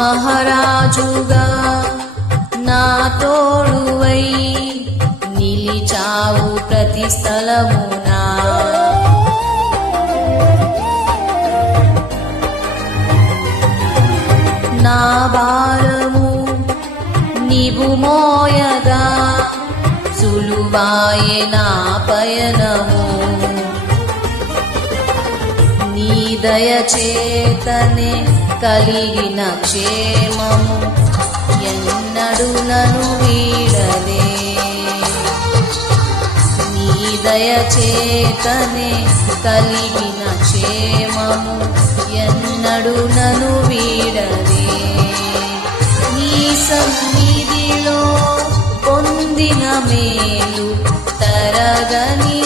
మహారాజుగా నా తోడువై నిలిచావు ప్రతి స్థలమునా. నా భారము నీవు మోయగా సులువాయే నా పయనము. నీ దయచేతనే కలిగిన క్షేమము ఎన్నడూ నన్ను వీడదే. నీ దయచేతనే కలిగిన క్షేమము ఎన్నడూ నన్ను వీడదే. నీ సన్నిధిలో పొందిన మేలు తరగని